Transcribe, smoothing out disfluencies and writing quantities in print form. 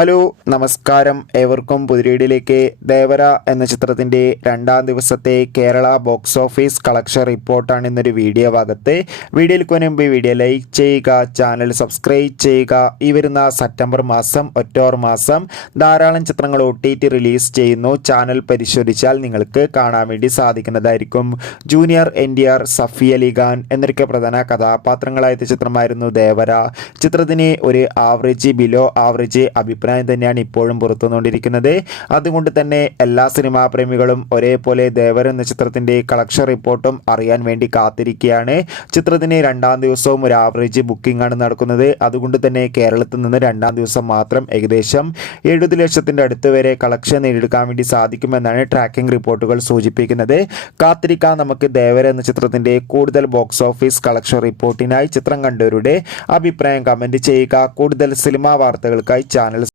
Hello നമസ്കാരം, ഏവർക്കും പുതിരീടിലേക്ക്. ദേവര എന്ന ചിത്രത്തിൻ്റെ രണ്ടാം ദിവസത്തെ കേരള ബോക്സ് ഓഫീസ് കളക്ഷൻ റിപ്പോർട്ടാണ് ഇന്നൊരു വീഡിയോ ഭാഗത്ത്. വീഡിയോയിൽ മുൻപ് വീഡിയോ ലൈക്ക് ചെയ്യുക, ചാനൽ സബ്സ്ക്രൈബ് ചെയ്യുക. ഈ വരുന്ന സെപ്റ്റംബർ മാസം, ഒക്ടോബർ മാസം ധാരാളം ചിത്രങ്ങൾ OTT റിലീസ് ചെയ്യുന്നു. ചാനൽ പരിശോധിച്ചാൽ നിങ്ങൾക്ക് കാണാൻ വേണ്ടി സാധിക്കുന്നതായിരിക്കും. ജൂനിയർ NTR, സഫി അലി ഖാൻ എന്നൊക്കെ പ്രധാന കഥാപാത്രങ്ങളായ ചിത്രമായിരുന്നു ദേവര. ചിത്രത്തിന് ഒരു ആവറേജ്, ബിലോ ആവറേജ് അഭിപ്രായം തന്നെയാണ് ഇപ്പോഴും പുറത്തുവന്നുകൊണ്ടിരിക്കുന്നത്. അതുകൊണ്ട് തന്നെ എല്ലാ സിനിമാ പ്രേമികളും ഒരേപോലെ ദേവർ എന്ന ചിത്രത്തിന്റെ കളക്ഷൻ റിപ്പോർട്ടും അറിയാൻ വേണ്ടി കാത്തിരിക്കുകയാണ്. ചിത്രത്തിന് രണ്ടാം ദിവസവും ഒരു ആവറേജ് ബുക്കിംഗ് ആണ് നടക്കുന്നത്. അതുകൊണ്ട് തന്നെ കേരളത്തിൽ നിന്ന് രണ്ടാം ദിവസം മാത്രം ഏകദേശം 70 ലക്ഷത്തിന്റെ അടുത്ത് വരെ കളക്ഷൻ നേടിയെടുക്കാൻ വേണ്ടി സാധിക്കുമെന്നാണ് ട്രാക്കിംഗ് റിപ്പോർട്ടുകൾ സൂചിപ്പിക്കുന്നത്. കാത്തിരിക്കാൻ നമുക്ക് ദേവർ എന്ന ചിത്രത്തിന്റെ കൂടുതൽ ബോക്സ് ഓഫീസ് കളക്ഷൻ റിപ്പോർട്ടിനായി. ചിത്രം കണ്ടവരുടെ അഭിപ്രായം കമന്റ് ചെയ്യുക. കൂടുതൽ സിനിമാ വാർത്തകൾക്കായി ചാനൽ